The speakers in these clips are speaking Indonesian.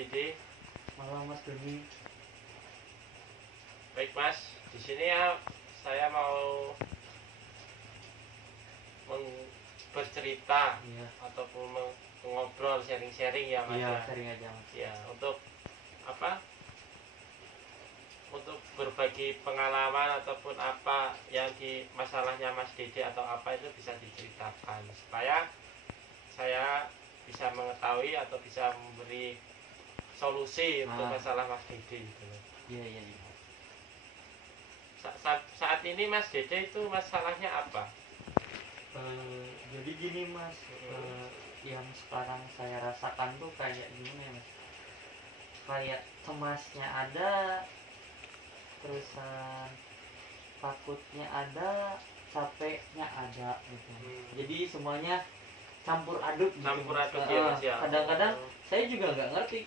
Didi. Malam Mas Doni. Baik Mas, di sini ya saya mau bercerita Iya. ataupun ngobrol sharing-sharing ya Mas. Iya, Ya. sharing aja Mas. Ya, untuk apa? Untuk berbagi pengalaman ataupun apa yang di masalahnya Mas Dede atau apa itu bisa diceritakan supaya saya bisa mengetahui atau bisa memberi solusi untuk masalah Mas Dede gitu. Iya. Saat ini Mas Dede itu masalahnya apa? Jadi gini Mas, yang sekarang saya rasakan tuh kayak gini Mas, kayak cemasnya ada, terusan takutnya ada, capeknya ada gitu. Jadi semuanya campur aduk gitu. Campur aduk ya Mas ya. Kadang-kadang saya juga nggak ngerti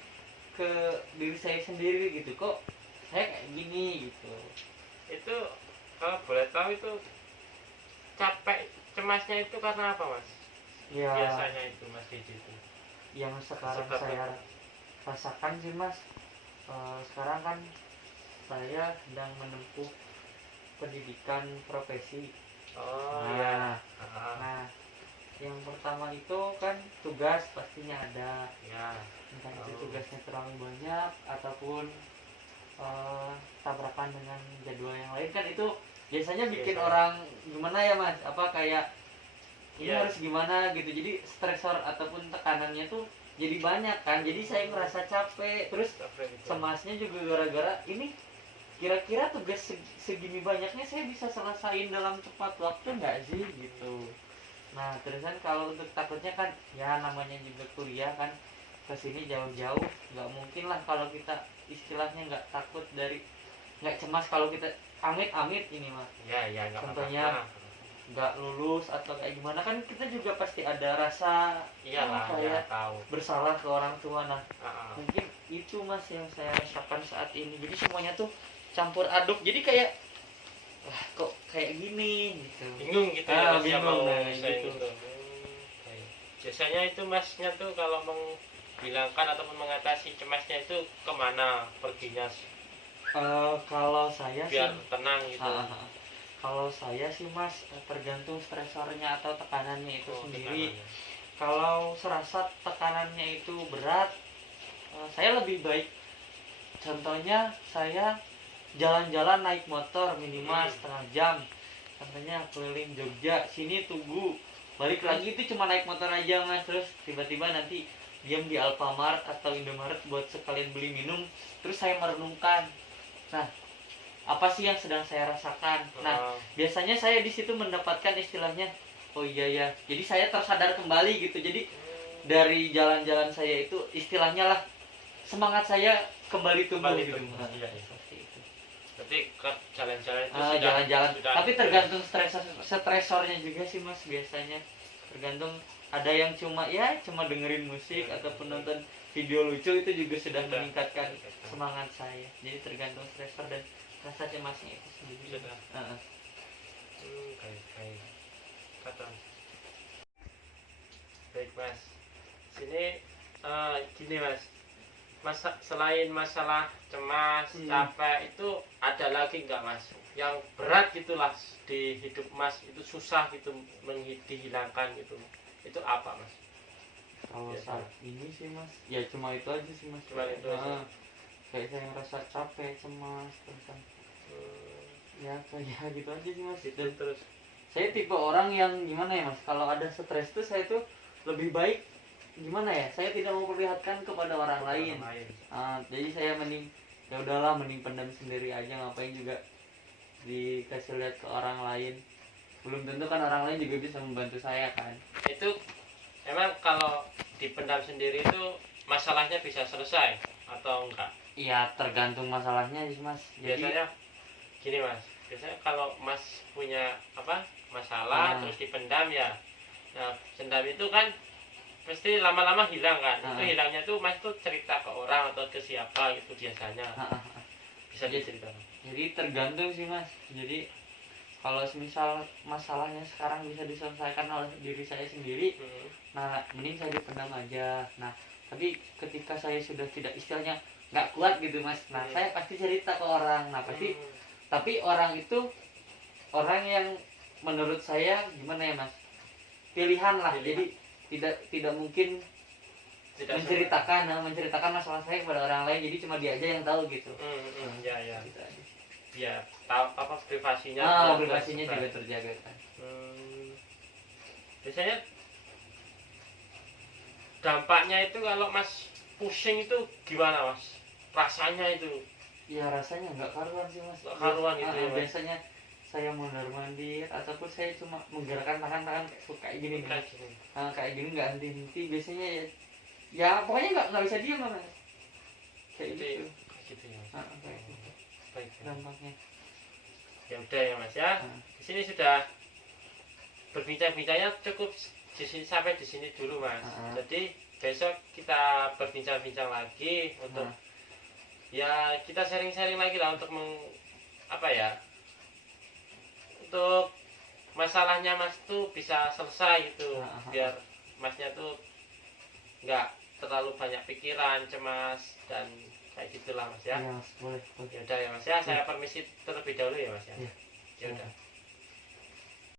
ke diri saya sendiri gitu, kok saya kayak gini gitu. Itu kalau boleh tahu itu capek cemasnya itu karena apa Mas? Ya, Biasanya itu Mas Dede itu. Yang sekarang saya rasakan sih Mas, sekarang kan saya sedang menempuh pendidikan profesi. Iya. Nah, yang pertama itu kan tugas pastinya ada. Ya. Entah itu tugasnya terlalu banyak ataupun tabrakan dengan jadwal yang lain, kan itu biasanya bikin orang gimana ya Mas? Apa kayak ini harus gimana gitu. Jadi stresor ataupun tekanannya tuh jadi banyak kan. Jadi saya ngerasa capek. Terus cemasnya juga gara-gara ini, kira-kira tugas segini banyaknya saya bisa selesain dalam cepat waktu nggak sih gitu. Nah terusan kalau untuk takutnya kan ya namanya juga kuliah kan, kesini jauh-jauh, nggak mungkin lah kalau kita istilahnya nggak takut dari, nggak cemas kalau kita amit-amit ini Mas. Ya, contohnya nggak lulus atau kayak gimana, kan kita juga pasti ada rasa kayak bersalah ke orang tua. Nah mungkin itu Mas yang saya rasakan saat ini. Jadi semuanya tuh campur aduk, jadi kayak kok kayak gini gitu, bingung gitu ya Mas, bingung gitu. Biasanya itu Masnya tuh kalau menghilangkan ataupun mengatasi cemasnya itu kemana perginya? Kalau saya biar sih tenang gitu. Kalau saya sih Mas, tergantung stresornya atau tekanannya itu sendiri. Kalau serasa tekanannya itu berat, saya lebih baik, contohnya saya jalan-jalan naik motor minimal setengah jam, contohnya keliling Jogja, sini tunggu, balik lagi itu cuma naik motor aja Mas. Terus tiba-tiba nanti diam di Alfamart atau Indomaret buat sekalian beli minum, terus saya merenungkan, nah apa sih yang sedang saya rasakan. Nah biasanya saya di situ mendapatkan istilahnya, oh iya ya, jadi saya tersadar kembali gitu. Jadi dari jalan-jalan saya itu istilahnya lah semangat saya kembali tumbuh gitu. Iya. Berarti ke jalan-jalan itu jalan-jalan. Tapi tergantung stresornya juga sih Mas, biasanya tergantung. Ada yang cuma dengerin musik ataupun nonton video lucu, itu juga sudah meningkatkan semangat saya. Jadi tergantung stresor dan rasa cemasnya itu sendiri. Baik Mas, sini gini Mas, selain masalah cemas, capek, itu ada lagi nggak Mas yang berat gitulah di hidup Mas, itu susah gitu dihilangkan gitu, itu apa Mas? Kalau saat ini sih Mas, ya cuma itu aja sih Mas. Cuma itu aja. Kayak saya ngerasa capek, cemas, terusan ya kayak gitu aja sih Mas. Dan Terus saya tipe orang yang gimana ya Mas, kalau ada stres tuh saya tuh lebih baik gimana ya, saya tidak memperlihatkan kepada orang lain. Jadi saya mending ya udahlah, mending pendam sendiri aja, ngapain juga dikasih lihat ke orang lain. Belum tentu kan orang lain juga bisa membantu saya kan. Itu emang kalau dipendam sendiri itu masalahnya bisa selesai atau enggak? Iya, tergantung masalahnya sih Mas. Biasanya gini Mas, biasanya kalau Mas punya masalah terus dipendam ya, nah pendam itu kan pasti lama-lama hilang kan. Itu hilangnya tuh Mas tuh cerita ke orang atau ke siapa gitu biasanya? Bisa diceritakan? Jadi tergantung sih Mas. Jadi kalau misal masalahnya sekarang bisa diselesaikan oleh diri saya sendiri, nah mending saya dipendam aja. Nah Tapi ketika saya sudah tidak, istilahnya nggak kuat gitu mas, nah saya pasti cerita ke orang. Nah pasti, tapi orang itu orang yang menurut saya gimana ya mas, pilihan lah. Jadi tidak mungkin menceritakan masalah saya kepada orang lain, jadi cuma dia aja yang tahu gitu. Ya ya, Gitu aja. ya tahu apa privasinya Privasinya juga terjaga kan. Biasanya dampaknya itu kalau mas pusing itu gimana mas rasanya itu? Ya rasanya nggak karuan sih mas. Nggak karuan itu ya, Mas. Biasanya saya mondar mandir ataupun saya cuma menggerakkan tangan kayak gini nih. Kayak gini nggak henti-henti biasanya ya. Ya pokoknya nggak bisa diam mas. Kayak gitu. Gitu ya. Kayak gitu. Baik. Dampaknya. Ya udah ya mas ya. Di sini sudah berbincang-bincangnya cukup di sini, sampai di sini dulu mas. Jadi besok kita berbincang-bincang lagi untuk ya kita sharing-sharing lagi lah untuk untuk masalahnya mas tuh bisa selesai gitu, biar masnya tuh nggak terlalu banyak pikiran, cemas dan kayak gitulah mas ya. Iya mas, boleh. Ya udah ya mas ya, saya permisi terlebih dahulu ya mas ya. Ya udah.